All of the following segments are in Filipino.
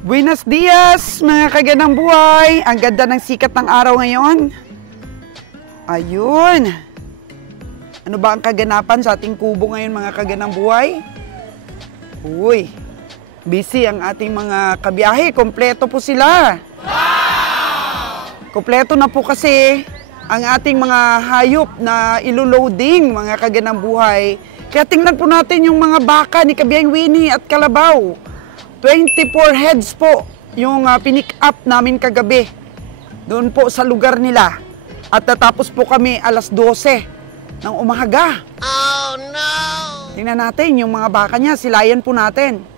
Buenos dias, mga kaganang buhay. Ang ganda ng sikat ng araw ngayon. Ayun. Ano ba ang kaganapan sa ating kubo ngayon, mga kaganang buhay? Uy, busy ang ating mga kabiyahe. Kompleto po sila. Kompleto na po kasi ang ating mga hayop na ilo-loading, mga kaganang buhay. Kaya tingnan po natin yung mga baka ni Kabiyahing Winnie at Kalabaw. 24 heads po yung pinick up namin kagabi. Doon po sa lugar nila. At natapos po kami alas 12 ng umaga. Oh no! Tingnan natin yung mga baka niya, silayan po natin.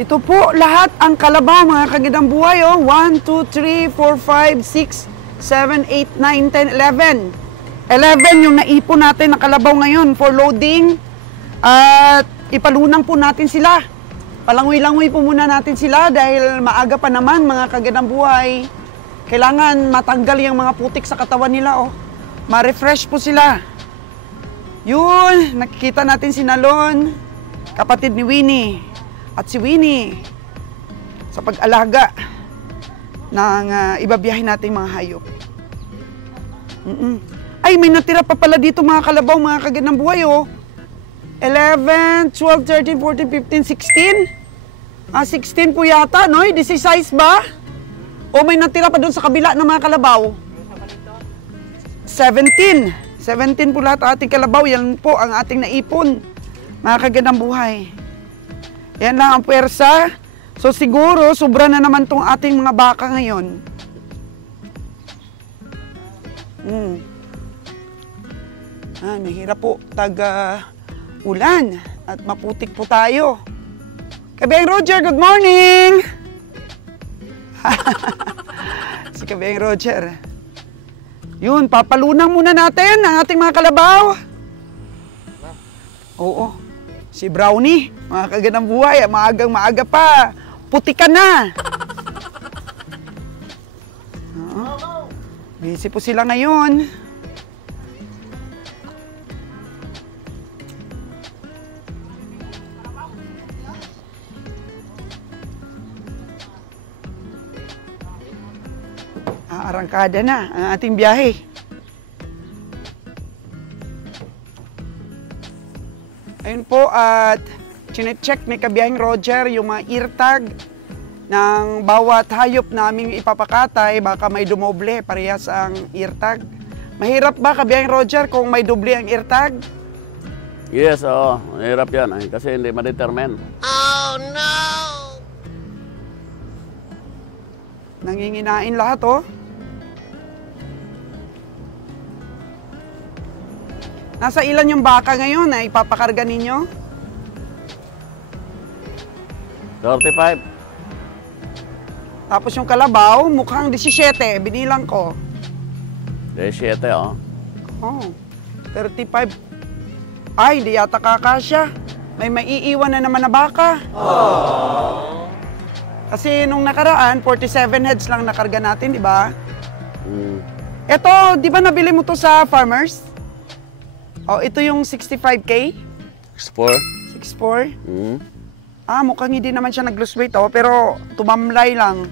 Ito po lahat ang Kalabaw, mga kagandang buhay. 1, 2, 3, 4, 5, 6, 7, 8, 9, 10, 11. 11 yung naipon natin na Kalabaw ngayon for loading. At ipalunang po natin sila. Palangoy-langoy po muna natin sila dahil maaga pa naman, mga kagandang buhay. Kailangan matanggal yung mga putik sa katawan nila. Ma-refresh po sila. Yun, nakikita natin si Nalon, kapatid ni Winnie. At si Winnie, sa pag-alaga ng ibabiyahin nating mga hayop. Ay, may natira pa pala dito, mga Kalabaw, mga kagandang buhay. 11, 12, 13, 14, 15, 16. 16 po yata, no? This is size ba? O may natira pa doon sa kabila ng mga Kalabaw? 17. 17 po lahat ating Kalabaw. Yan po ang ating naipon, mga kagandang buhay. Yan lang ang puwersa. So siguro, sobra na naman tong ating mga baka ngayon. Mahirap po ulan at maputik po tayo. Kabiyahing Roger, good morning! Si Kabiyahing Roger. Yun, papalunang muna natin ang ating mga Kalabaw. Oo. Si Brownie, mga kagandang buhay, maagang-maaga pa. Puti ka na. Busy po sila ngayon. Arangkada na ang ating biyahe. Ayun po, at chine-check ni Kabiyahing Roger yung mga ear-tag ng bawat hayop naming ipapakatay. Baka may dumoble, parehas ang ear-tag. Mahirap ba, Kabiyahing Roger, kung may doble ang ear-tag? Yes, oo. Mahirap yan kasi hindi ma-determine. Oh no! Nanginginain lahat, Nasa ilan yung baka ngayon na ipapakarga ninyo? 35. Tapos yung Kalabaw, mukhang 17. Binilang ko. 17, Oh, 35. Ay, di yata kakasya. May maiiwan na naman na baka. Kasi nung nakaraan, 47 heads lang nakarga natin, di ba? Ito, di ba nabili mo to sa farmers? Ito yung 65K? 64. 64? Mukhang hindi naman siya nag-lose weight, pero tumamlay lang.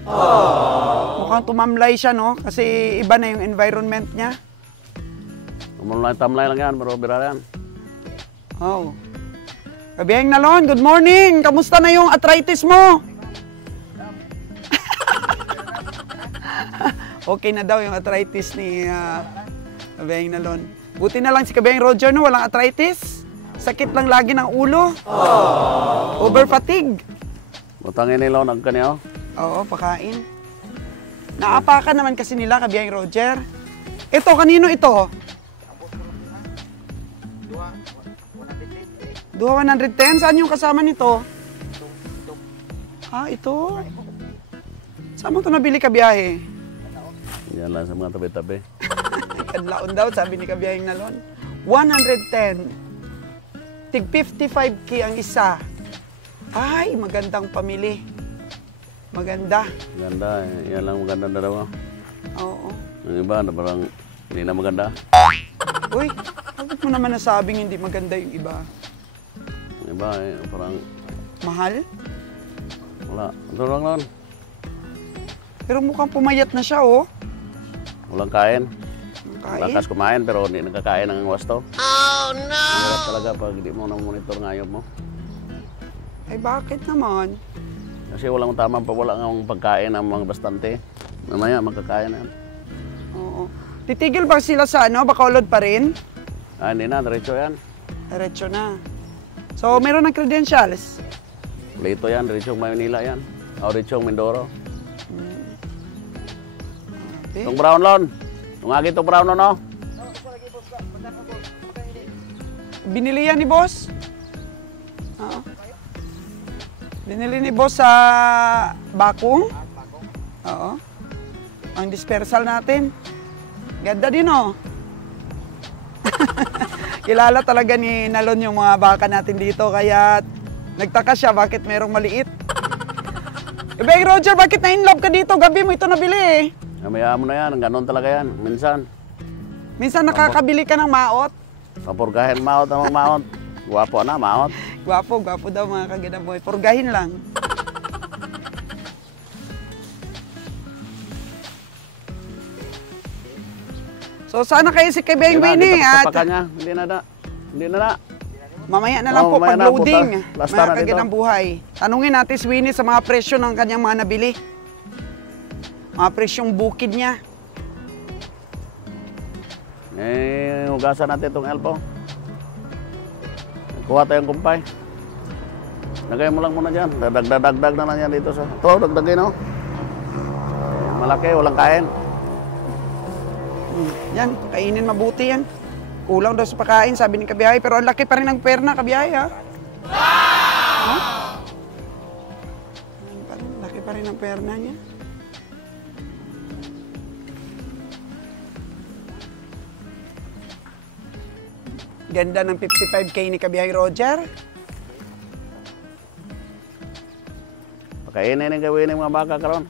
Mukhang tumamlay siya, no? Kasi iba na yung environment niya. Tamlay lang yan, marobira yan. Kabiyahing Nalon, good morning! Kamusta na yung arthritis mo? Okay na daw yung arthritis ni Kabiyahing Nalon. Buti na lang si Kabiyahing Roger, no? Walang arthritis. Sakit lang lagi ng ulo. Over fatigue. Butangin nila ng kanya. Oo, pakain. Naapakan naman kasi nila, Kabiyahing Roger. Ito, kanino ito? Duha 110. Saan yung kasama nito? Ito. Saan mo ito nabili, Kabiyahe? Yan lang sa mga tabi-tabi. Kadlaon daw, sabi ni Kabiyahing Nalon. 110. Tig 55K ang isa. Ay, magandang pamili. Maganda. Ganda, yan lang maganda dalawa. Oo. Yung iba na parang hindi na maganda. Uy, bakit mo naman nasabing hindi maganda yung iba? Yung iba parang Mahal? wala. Ito lang nun. Pero mukhang pumayat na siya, oh. Walang kain. Kain? Lakas kumain pero hindi nakakain ng wasto. Oh, no! Ang hirap talaga pag hindi mo na-monitor ngayop mo. Ay, bakit naman? Kasi walang tamang wala ng pagkain ng mga bastante. Mamaya magkakain na. Oo. Titigil ba sila sa ano? Bacolod pa rin? Ah, hindi na, diretso yan. Diretso na. So, meron ng credentials? Lito yan, diretsong Maynila yan. O diretsong Mindoro. Okay. Itong brown lon. Tungagi itong brown lon, no? Binili yan ni boss? Oo. Binili ni boss sa Bakong? Oo. Ang dispersal natin. Ganda din, oh. Kilala talaga ni Nalon yung mga baka natin dito, kaya nagtaka siya bakit merong maliit. Beng Roger, bakit na-inlove ka dito? Gabi mo ito nabili, eh. Mamaya mo na yan, ganon talaga yan. Minsan. Minsan nakakabili ka ng maot. Papurgahin maot ang mga maot. Gwapo na, maot. Gwapo daw mga kagandang boy. Purgahin lang. So sana kayo si Kebeng Winnie at Hindi na na. Hindi na na. mamaya na lang po mamaya na, pag-loading puta. Last mga na kagandang dito. buhay. Tanungin natin si Winnie sa mga presyo ng kanyang mga nabili. Mga presyong bukid niya. Eh, hugasan natin itong elpo. Kuha tayong kumpay. Lagay mo lang muna dyan. Dagdag na lang yan dito sa... Ito, dagdagin, no? Malaki, walang kain. Yan, kainin mabuti yan. Kulang daw sa pagkain, sabi ni Kabiyahe. Pero ang laki pa rin ng perna, Kabiyahe, ha? Wow! Laki pa rin ng perna niya. Ganda ng 55K ni Kabiyahe Roger. Pakainin yung gawin ng mga baka karon.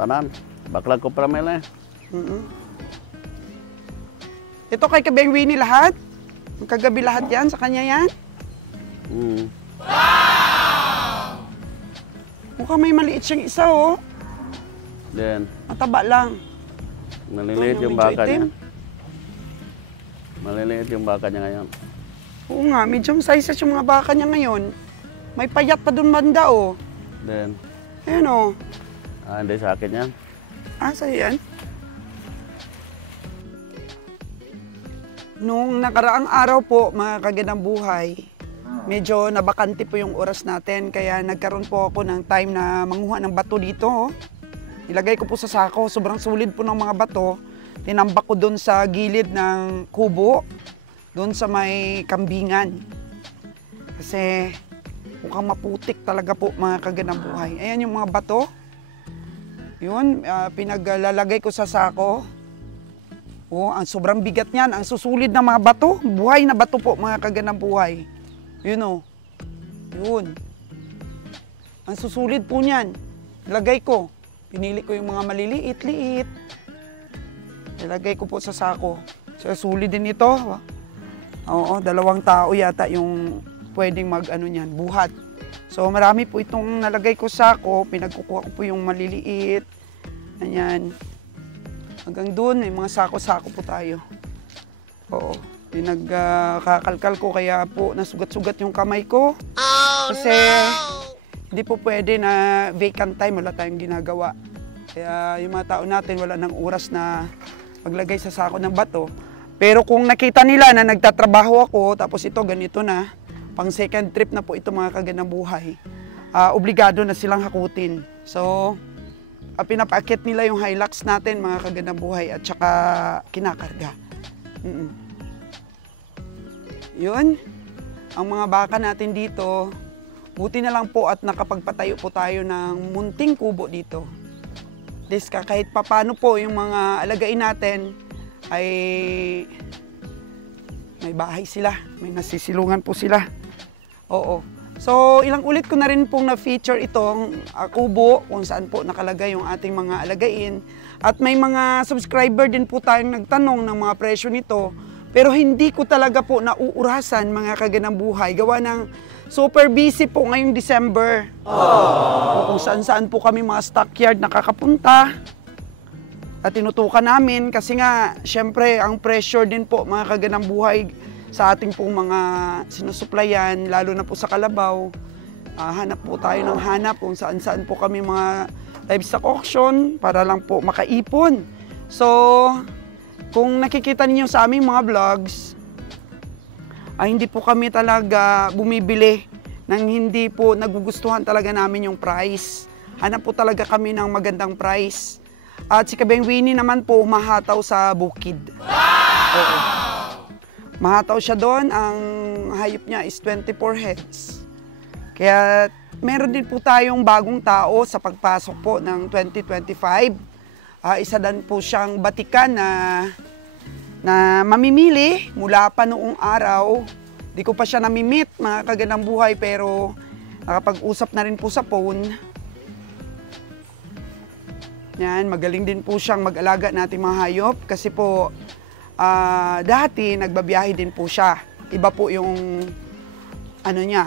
Tanan, baklag ko para mila eh. Ito kay Kabeng Winnie lahat? Magkagabi lahat yan? Sa kanya yan? Wow! Mukhang may maliit siyang isa, oh. Then, Mataba lang. maliliit yung Medyo baka itim. niya. Maliliit yung baka niya ngayon. Oo nga, medium sizes yung mga baka niya ngayon. May payat pa dun banda, oh. Then, Ayan, oh. hindi sa akin yan. Sa'yo yan? Nung nakaraang araw po, mga kagandang buhay, medyo nabakante po yung oras natin, kaya nagkaroon po ako ng time na manguha ng bato dito. Oh. Ilagay ko po sa sako, sobrang sulit po ng mga bato. Tinambak ko doon sa gilid ng kubo, doon sa may kambingan. Kasi mukhang maputik talaga po mga kagandang buhay. Ayan yung mga bato. Yun, pinaglalagay ko sa sako. Oh, ang sobrang bigat niyan, ang susulid ng mga bato. Buhay na bato po mga kagandang buhay. Yun oh. Yun. Ang susulid po niyan. Ilagay ko. Pinili ko yung mga maliliit-liit. Ilagay ko po sa sako. So, sulit din ito. Oo, 2 tao yata yung pwedeng mag-ano niyan, buhat. So, marami po itong nalagay ko sa sako. Pinagkukuha ko po yung maliliit. Ayan. Hanggang doon, may mga sako-sako po tayo. Oo. Pinagkakalkal ko kaya po nasugat-sugat yung kamay ko. Kasi hindi po pwede na vacant time, wala tayong ginagawa. Kaya yung mga tao natin wala nang oras na maglagay sa sako ng bato. Pero kung nakita nila na nagtatrabaho ako, tapos ito ganito na, pang second trip na po ito mga kagandang buhay, obligado na silang hakutin. So, pinapaakit nila yung Hilux natin mga kagandang buhay at saka kinakarga. Yun, ang mga baka natin dito, buti na lang po at nakapagpatayo po tayo ng munting kubo dito. least kahit papano po yung mga alagain natin ay may bahay sila, may nasisilungan po sila. Oo. So, ilang ulit ko na rin pong na-feature itong kubo kung saan po nakalagay yung ating mga alagain. At may mga subscriber din po tayong nagtanong ng mga presyo nito. Pero hindi ko talaga po nauurasan mga kaganang buhay. Gawa ng super busy po ngayong December. O kung saan-saan po kami mga stockyard nakakapunta. At tinutukan namin kasi nga, syempre, ang pressure din po mga kaganang buhay sa ating pong mga sinusuplayan, lalo na po sa Kalabaw. Hanap po tayo ng hanap kung saan-saan po kami mga livestock auction para lang po makaipon. So, kung nakikita niyo sa aming mga vlogs, hindi po kami talaga bumibili nang hindi po nagugustuhan talaga namin yung price. Hanap po talaga kami ng magandang price. At si Kabeng Winnie naman po mahataw sa bukid. Oo. Mahataw siya doon, ang hayop niya is 24 heads. Kaya meron din po tayong bagong tao sa pagpasok po ng 2025. Isa din po siyang batikan na mamimili mula pa noong araw. Di ko pa siya namimit mga kaganang buhay pero nakapag-usap na rin po sa phone. Yan, magaling din po siyang mag-alaga nating mga hayop kasi po dati nagbabiyahe din po siya. Iba po yung ano niya,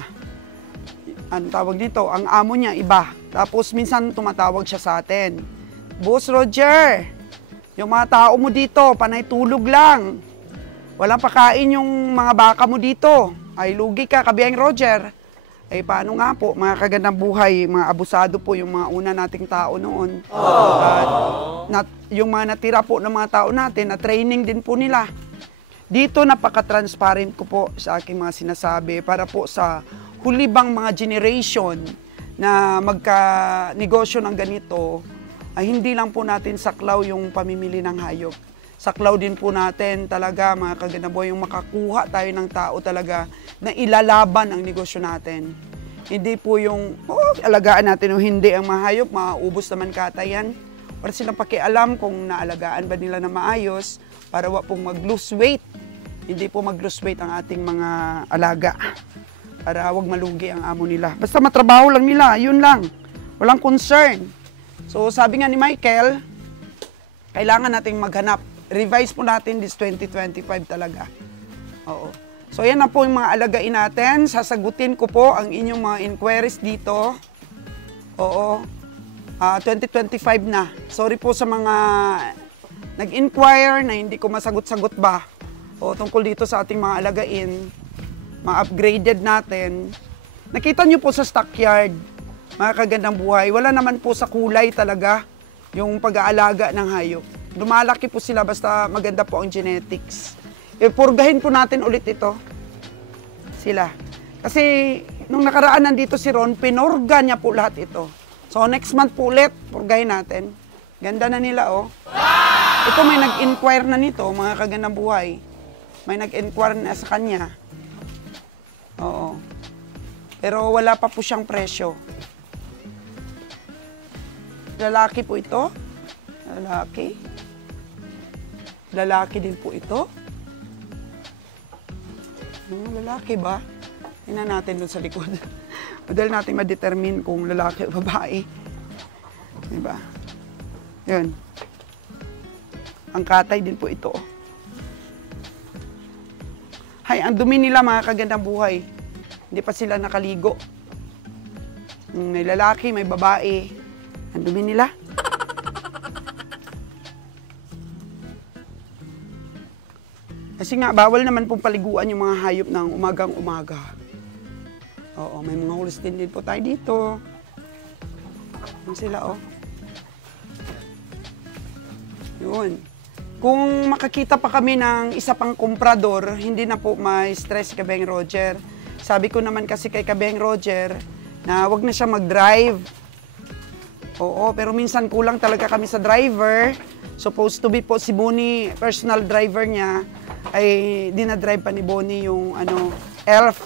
ang tawag nito, ang amo niya iba. Tapos minsan tumatawag siya sa atin. Boss Roger, yung mga tao mo dito, panay tulog lang. Walang pakain yung mga baka mo dito. Ay lugi ka, Kabeng Roger. Eh paano nga po, mga kagandang buhay, mga abusado po yung mga una nating tao noon. Yung mga natira po ng mga tao natin, na training din po nila. Dito napaka-transparent ko po sa aking mga sinasabi para po sa huli bang mga generation na magka-negosyo ng ganito, ay hindi lang po natin saklaw yung pamimili ng hayop. Saklaw din po natin talaga mga kaganaboy yung makakuha tayo ng tao talaga na ilalaban ang negosyo natin. Hindi po yung alagaan natin o hindi ang mahayop, maubos naman katayan. Para silang pakialam kung naalagaan ba nila na maayos para wag pong mag-lose weight. Hindi po mag-lose weight ang ating mga alaga para wag malugi ang amo nila. Basta matrabaho lang nila, yun lang. Walang concern. So sabi nga ni Michael, kailangan nating maghanap. Revise po natin this 2025 talaga. Oo. So yan na po yung mga alagain natin. Sasagutin ko po ang inyong mga inquiries dito. Oo. 2025 na. Sorry po sa mga nag-inquire na hindi ko masagot-sagot ba. O tungkol dito sa ating mga alagain, mga upgraded natin. Nakita nyo po sa stockyard, mga kagandang buhay, wala naman po sa kulay talaga yung pag-aalaga ng hayop. Lumalaki po sila basta maganda po ang genetics. Purgahin po natin ulit ito. Sila. Kasi nung nakaraan nandito si Ron, pinurga niya po lahat ito. So next month po ulit, purgahin natin. Ganda na nila oh. Wow! Ito may nag-inquire na nito, mga kagandang buhay. May nag-inquire na sa kanya. Oo. Pero wala pa po siyang presyo. Lalaki po ito. Lalaki. Lalaki din po ito. Lalaki ba? Tingnan natin doon sa likod. Madali natin ma-determine kung lalaki o babae. Diba? Yun. Ang katay din po ito. Hay, ang dumi nila mga kagandang buhay. Hindi pa sila nakaligo. May lalaki, may babae. Ang dumi nila. Kasi nga, bawal naman pong paliguan yung mga hayop ng umagang-umaga. Oo, may mga Holstein din po tayo dito. Yan sila, oh. Yun. Kung makakita pa kami ng isa pang komprador, hindi na po may stress si Kabeng Roger. Sabi ko naman kasi kay Kabeng Roger na wag na siya mag-drive. Oo, pero minsan kulang talaga kami sa driver. Supposed to be po si Bonnie, personal driver niya, ay dinadrive pa ni Bonnie yung elf.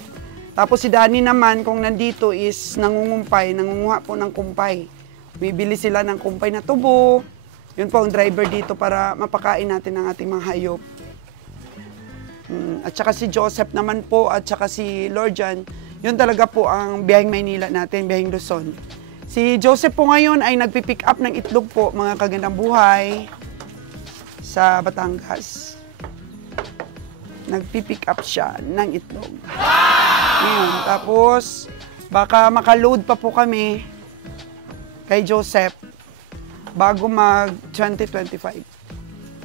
Tapos si Danny naman, kung nandito is nangungumpay, nangunguha po ng kumpay. Bibili sila ng kumpay na tubo. Yun po ang driver dito para mapakain natin ang ating mga hayop. At saka si Joseph naman po at saka si Lorjan, yun talaga po ang biyaheng Maynila natin, biyaheng Luzon. Si Joseph po ngayon ay nagpipick up ng itlog po, mga kagandang buhay, sa Batangas. Nagpipick up siya ng itlog. Ngayon, tapos baka makaload pa po kami kay Joseph bago mag 2025.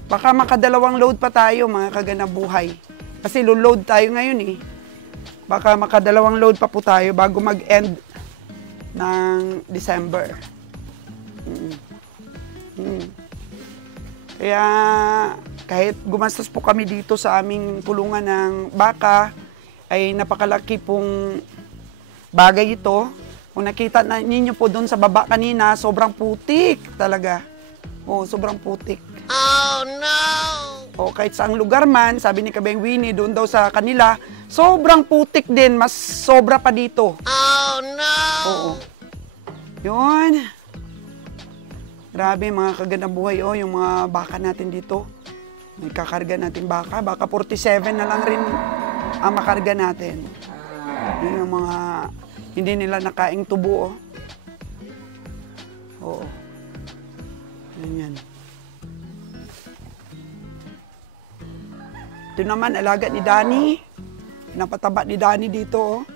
Baka makadalawang load pa tayo, mga kagandang buhay. Kasi load tayo ngayon eh. Baka makadalawang load pa po tayo bago mag-end ng December. Kaya kahit gumastos po kami dito sa aming kulungan ng baka, ay napakalaki pong bagay ito. Kung nakita na ninyo po doon sa baba kanina, sobrang putik talaga. Oh, sobrang putik. Oh, no! O kahit saang lugar man, sabi ni Kabeng Winnie, doon daw sa kanila, sobrang putik din, mas sobra pa dito. Oh, no! Oo. Yun. Grabe, mga kagandang buhay, oh, yung mga baka natin dito. May kakarga natin baka 47 na lang rin ang makarga natin. Yun yung mga hindi nila nakaing tubo, oh. Oo. Yan. Ito naman, alaga ni Danny. Napataba ni Danny dito, oh.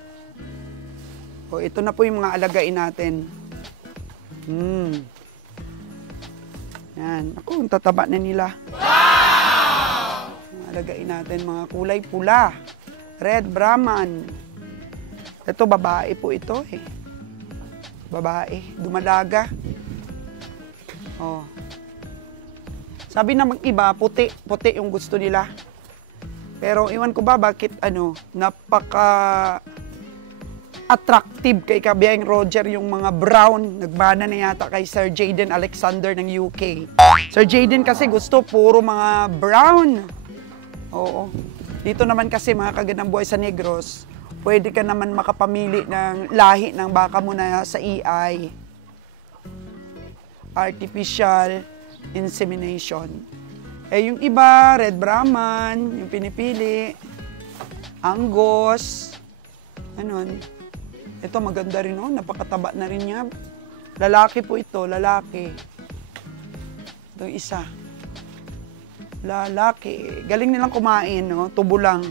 O, ito na po yung mga alagain natin. Yan. Ako, ang tataba na nila. Wow! Alagain natin mga kulay pula. Red Brahman. Ito, babae po ito eh. Babae. Dumalaga. Oh. Sabi namang iba, puti. Puti yung gusto nila. Pero iwan ko ba bakit napaka-attractive kay Kabiyang Roger yung mga brown. Nagmana na yata kay Sir Jaden Alexander ng UK. Sir Jaden kasi gusto puro mga brown. Oo. Dito naman kasi mga kagandang buhay sa Negros, pwede ka naman makapamili ng lahi ng baka mo na sa EI. Artificial insemination. Eh yung iba, Red Brahman, yung pinipili, Angus, anon. Ito maganda rin, oh, napakataba na rin niya. Lalaki po ito, lalaki. Ito isa. Lalaki. Galing nilang kumain, no? Tubo lang.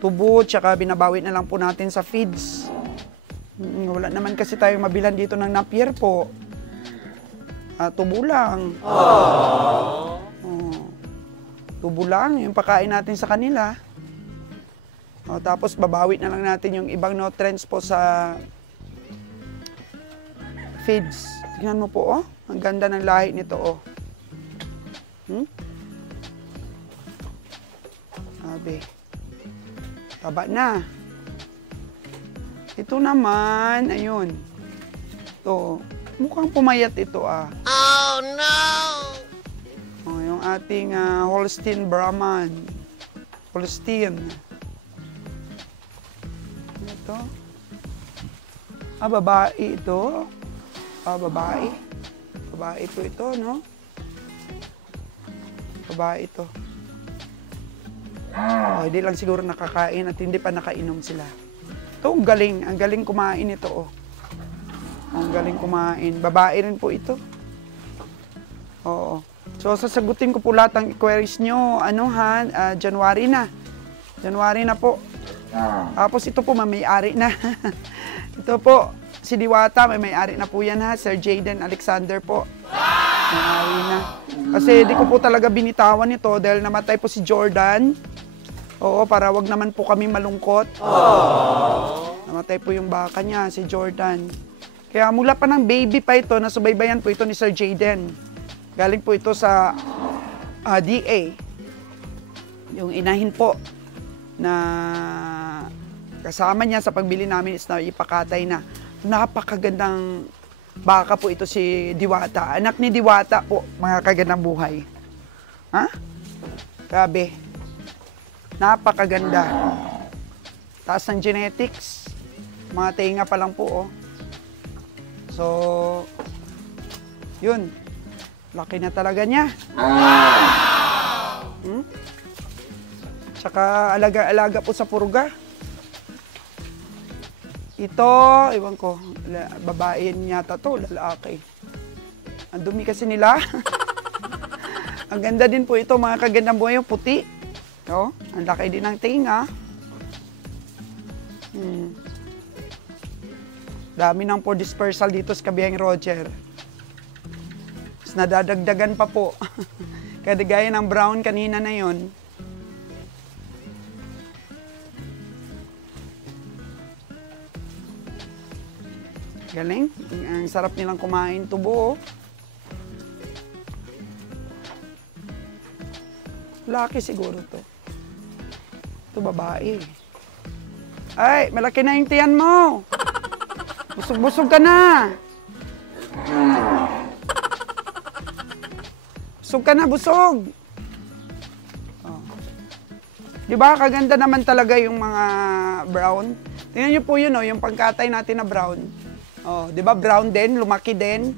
Tubo, tsaka binabawi na lang po natin sa feeds. Wala naman kasi tayong mabilan dito ng napier po. Tubo lang. Oh. Tubo lang, yung pakain natin sa kanila. Tapos babawi na lang natin yung ibang nutrients po sa feeds. Tingnan mo po, oh. Ang ganda ng lahi nito, oh. Sabi. Taba na. Ito naman, ayun. Ito. Mukhang pumayat ito, ah. Oh, no! Oh, yung ating Holstein Brahman. Holstein. Ito. Babae ito. Babae. Babae po ito, no? Babae ito. Hindi lang siguro nakakain at hindi pa nakainom sila. Ito, ang galing. Ang galing kumain ito, oh. Ang galing kumain. Babae rin po ito. Oo. So, sasagutin ko po lahat ng queries nyo. January na. January na po. Tapos ito po, may-ari na. Ito po, si Diwata, may-ari na po yan, ha. Sir Jaden Alexander po. May-ari na. Kasi di ko po talaga binitawan ito dahil namatay po si Jordan. Oo, para wag naman po kami malungkot. Namatay po yung baka niya, si Jordan. Kaya mula pa ng baby pa ito, nasubaybayan po ito ni Sir Jaden. Galing po ito sa DA. Yung inahin po na kasama niya sa pagbili namin is na ipakatay na. Napakagandang baka po ito si Diwata. Anak ni Diwata po, mga kagandang buhay. Ha? Grabe. Napakaganda. Taas ng genetics. Mga tenga pa lang po, oh. So, Yun. Laki na talaga niya. Tsaka alaga-alaga po sa purga. Ito, iwan ko, babae yata to, lalaki. Ang dumi kasi nila. Ang ganda din po ito, mga kagandang buhay, yung puti. Oh, ang laki din ng tinga. Dami ng po dispersal dito sa Kabihang Roger. Mas nadadagdagan pa po. Kaya gaya ng brown kanina na yon. Galing. Ang sarap nilang kumain tubo. Laki siguro to. Ito babae. Ay, malaki na yung tiyan mo. Busog-busog ka na. Busog ka na, busog. Oh. Diba, kaganda naman talaga yung mga brown. Tingnan niyo po yun, oh, yung pagkatay natin na brown. Oh, 'di ba brown din, lumaki din.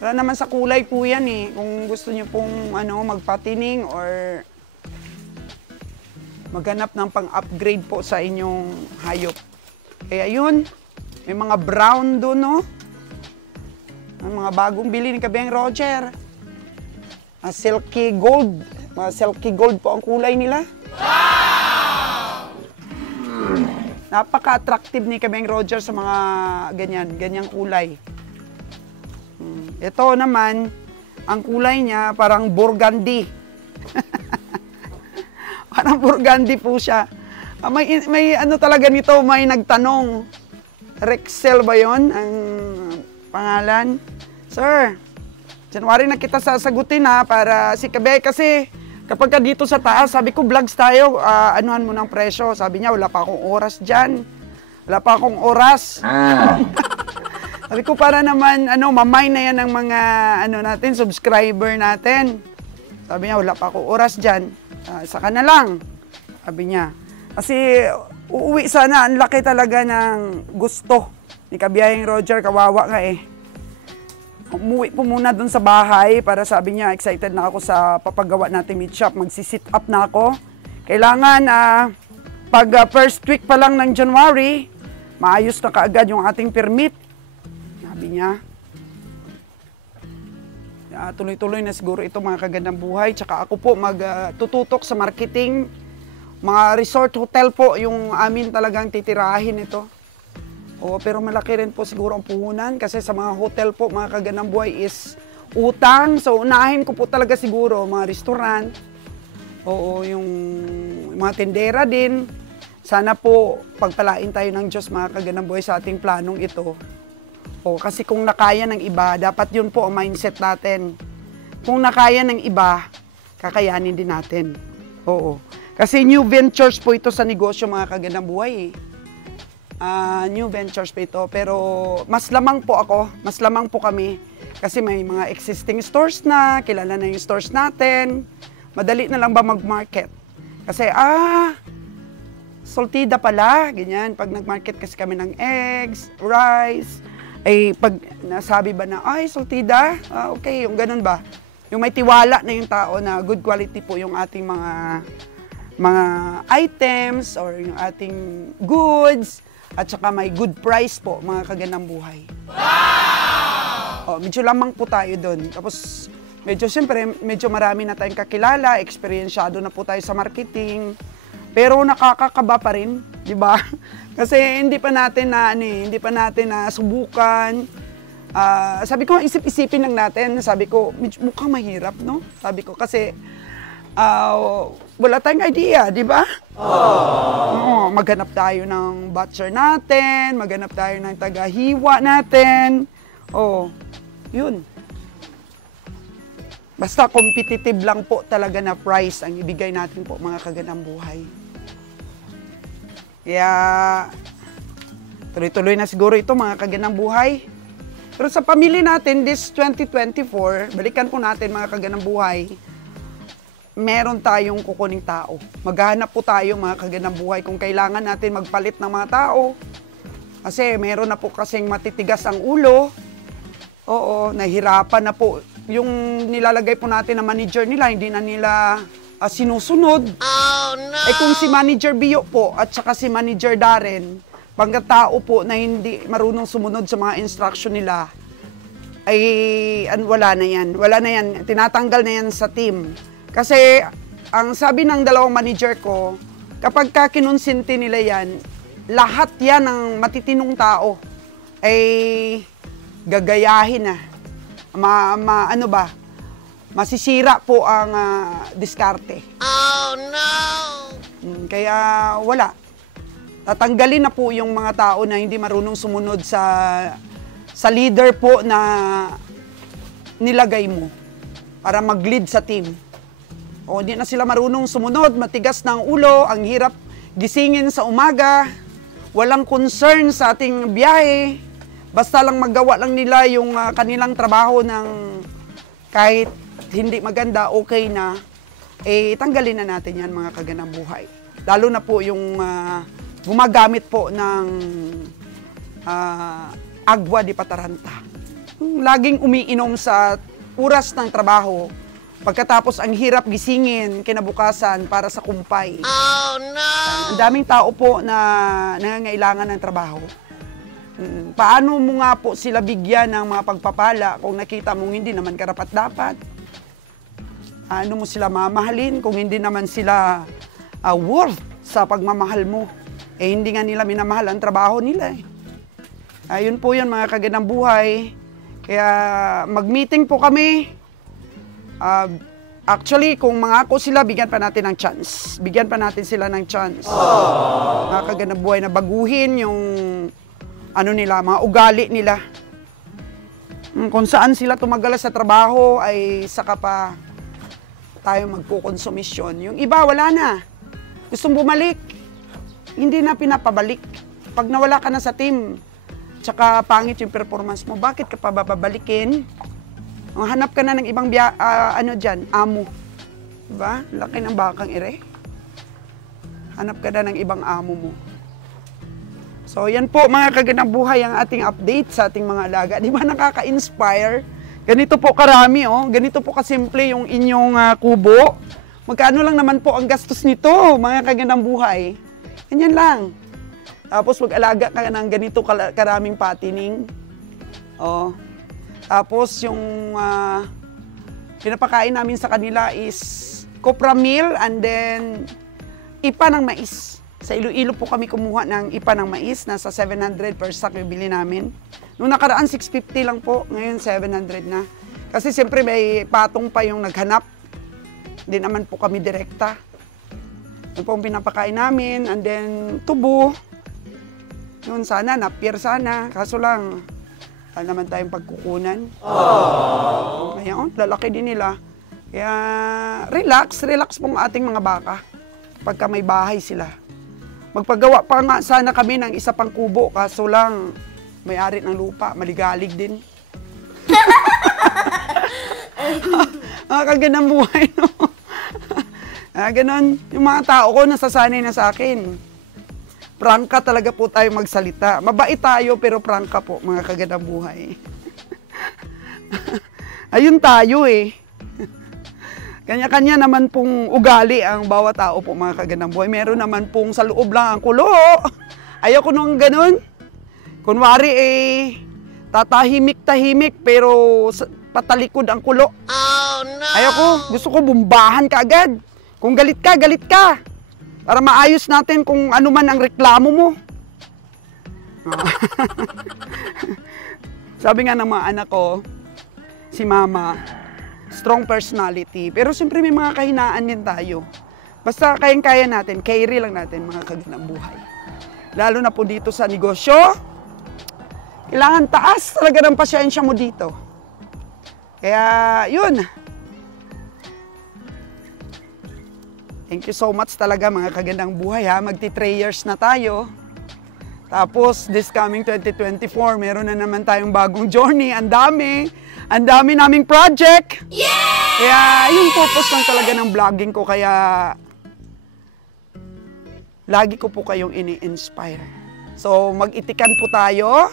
Wala naman sa kulay po 'yan eh. Kung gusto niyo pong magpatining or maghanap ng pang-upgrade po sa inyong hayop. Kaya yun, may mga brown doon, no? Ang mga bagong bili ni Kabihang Roger. Silky gold. Mga silky gold po ang kulay nila. Napaka-attractive ni Kabihang Roger sa mga ganyang kulay. Ito naman, ang kulay niya parang burgundy. Parang burgundy po siya. May ano talaga nito, may nagtanong. Rexel ba yon ang pangalan? Sir, January na kita sasagutin ha, para si Kabe kasi kapag ka dito sa taas, sabi ko, vlogs tayo, anuhan mo ng presyo. Sabi niya, wala pa akong oras dyan. Wala pa akong oras. Sabi ko, para naman, mamay na yan ng mga, natin, subscriber natin. Sabi niya, wala pa akong oras dyan. Saka na lang. Sabi niya. Kasi, uuwi sana, ang laki talaga ng gusto ni Kabihang Roger, kawawa nga eh. Umuwi po muna dun sa bahay para sabi niya, excited na ako sa papagawa natin meat shop. Magsi-sit up na ako. Kailangan, pag first week pa lang ng January, maayos na kaagad yung ating permit. Sabi niya. Tuloy-tuloy na siguro ito mga kagandang buhay. Tsaka ako po magtututok sa marketing. Mga resort hotel po yung amin talagang titirahin ito. Oo, pero malaki rin po siguro ang puhunan kasi sa mga hotel po, mga kagandang buhay is utang. So, unahin ko po talaga siguro mga restaurant. Oo, yung mga tendera din. Sana po pagpalain tayo ng Diyos, mga kagandang buhay, sa ating planong ito. Oo, kasi kung nakaya ng iba, dapat yun po ang mindset natin. Kung nakaya ng iba, kakayanin din natin. Oo. Kasi new ventures po ito sa negosyo, mga kagandang buhay eh. New ventures pa ito, pero mas lamang po ako, mas lamang po kami kasi may mga existing stores na, kilala na yung stores natin, madali na lang ba mag-market? Kasi, Soltida pala, ganyan, pag nag-market kasi kami ng eggs, rice, ay pag nasabi ba na, ay, Soltida, okay, yung ganun ba? Yung may tiwala na yung tao na good quality po yung ating mga items or yung ating goods, at saka may good price po, mga kagandang buhay. Wow! Medyo lamang po tayo doon. Tapos, siyempre, medyo marami na tayong kakilala, eksperyensyado na po tayo sa marketing. Pero nakakakaba pa rin, di ba? Kasi hindi pa natin na subukan. Sabi ko, isip-isipin lang natin. Sabi ko, mukhang mahirap, no? Sabi ko, kasi wala tayong idea, di ba? Maghanap tayo ng butcher natin, maghanap tayo ng taga-hiwa natin. Yun. Basta competitive lang po talaga na price ang ibigay natin po, mga kagandang buhay. Kaya, tuloy-tuloy na siguro ito, mga kagandang buhay. Pero sa pamilya natin, this 2024, balikan po natin, mga kagandang buhay, meron tayong kukuning tao. Maghanap po tayo, mga kagandang buhay, kung kailangan natin magpalit ng mga tao. Kasi meron na po kasing matitigas ang ulo. Oo, nahihirapan na po. Yung nilalagay po natin na manager nila, hindi na nila sinusunod. Oh, no! Eh kung si Manager Bio po at saka si Manager Darren, pagkatao po na hindi marunong sumunod sa mga instruction nila, ay wala na yan. Wala na yan. Tinatanggal na yan sa team. Kasi ang sabi ng dalawang manager ko, kapag kinonsinti nila yan, lahat yan ng matitinong tao ay gagayahin na. Masisira po ang diskarte. Oh, no! Kaya wala. Tatanggalin na po yung mga tao na hindi marunong sumunod sa leader po na nilagay mo para mag-lead sa team. O hindi na sila marunong sumunod, matigas ng ulo, ang hirap gisingin sa umaga, walang concern sa ating biyahe, basta lang magawa lang nila yung kanilang trabaho ng kahit hindi maganda, okay na, eh tanggalin na natin yan mga kaganang buhay. Lalo na po yung gumagamit po ng agwa di pataranta. Laging umiinom sa oras ng trabaho, pagkatapos ang hirap gisingin kinabukasan para sa kumpay. Oh, no! Ang daming tao po na nangangailangan ng trabaho. Paano mo nga po sila bigyan ng mga pagpapala kung nakita mong hindi naman karapat-dapat? Ano mo sila mamahalin kung hindi naman sila worth sa pagmamahal mo? Eh hindi nga nila minamahal ang trabaho nila. Ayun po yan mga kaganang buhay. Kaya mag-meeting po kami. Actually, kung mangako sila, bigyan pa natin ng chance. Bigyan pa natin sila ng chance. Mga kaganang buhay na baguhin yung mga ugali nila. Kung saan sila tumagalas sa trabaho ay saka pa tayo magkukonsumisyon. Yung iba, wala na. Gustong bumalik. Hindi na pinapabalik. Pag nawala ka na sa team, tsaka pangit yung performance mo, bakit ka pa babalikin? Hanap ka na ng ibang amo. Diba? Laki ng bakang ire. Hanap ka na ng ibang amo mo. So, yan po mga kaganang buhay ang ating update sa ating mga alaga. Di ba nakaka-inspire? Ganito po karami, oh. Ganito po kasimple yung inyong kubo. Magkano lang naman po ang gastos nito, mga kaganang buhay? Ganyan lang. Tapos mag-alaga ka ng ganito karaming patining. Oh. Tapos yung pinapakain namin sa kanila is copra meal and then ipa ng mais. Sa Iloilo po kami kumuha ng ipa ng mais. Nasa 700 per sack yung bili namin. Noong nakaraan, 650 lang po. Ngayon, 700 na. Kasi siyempre may patong pa yung naghanap. Hindi naman po kami direkta. Yun po ang pinapakain namin. And then, tubo. Yun sana, napier sana. Kaso lang, wala naman tayong pagkukunan. Ngayon, lalaki din nila. Kaya, relax pong ating mga baka. Pagka may bahay sila. Magpagawa pa nga sana kami ng isa pang kubo. Kaso lang, may-ari ng lupa, maligalig din. Kaganang buhay, no? Ganon, yung mga tao ko nasasanay na sa akin. Prangka talaga po tayo magsalita. Mabait tayo pero prangka po, mga kaganang buhay. Ayun tayo eh. Kanya-kanya naman pong ugali ang bawat tao po, mga kaganang buhay. Meron naman pong sa loob lang ang kulo. Ayoko nung ganun. Kunwari tatahimik-tahimik pero patalikod ang kulo. Oh, no! Ayoko, gusto ko bumbahan ka agad. Kung galit ka, galit ka. Para maayos natin kung ano man ang reklamo mo. Sabi nga ng mga anak ko, si Mama, strong personality. Pero siyempre may mga kahinaan din tayo. Basta kayang-kaya natin, carry lang natin mga kaganang buhay. Lalo na po dito sa negosyo, kailangan taas talaga ng pasyensya mo dito. Kaya, yun. Thank you so much talaga mga kagandang buhay ha. Magti 3 years na tayo. Tapos, this coming 2024, meron na naman tayong bagong journey. Ang dami naming project. Yeah! Kaya, yung purpose lang talaga ng vlogging ko. Kaya, lagi ko po kayong ini-inspire. So, mag-itikan po tayo.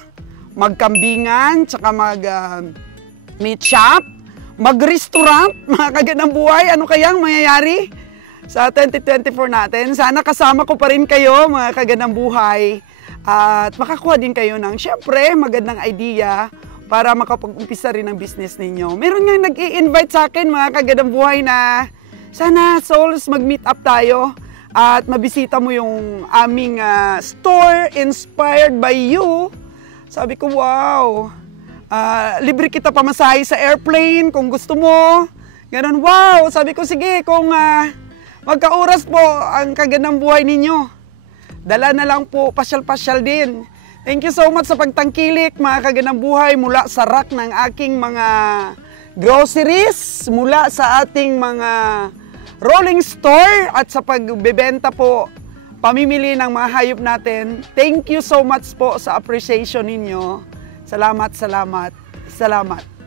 magkambingan, tsaka meat shop, mag-restaurant, mga kagandang buhay. Ano kayang mangyayari sa 2024 natin? Sana kasama ko pa rin kayo, mga kagandang buhay. At makakuha din kayo ng, syempre, magandang idea para makapag-umpisa rin ang business ninyo. Meron nga nag-i-invite sa akin, mga kagandang buhay, na sana, Souls, mag-meet up tayo at mabisita mo yung aming store inspired by you. Sabi ko, wow, libre kita pamasahe sa airplane kung gusto mo. Ganon, wow. Sabi ko, sige, kung magkaoras po ang kagandang buhay ninyo, dala na lang po, pasyal-pasyal din. Thank you so much sa pagtangkilik, mga kagandang buhay, mula sa rack ng aking mga groceries, mula sa ating mga rolling store, at sa pagbebenta po, pamimili ng mga hayop natin. Thank you so much po sa appreciation ninyo. Salamat, salamat, salamat.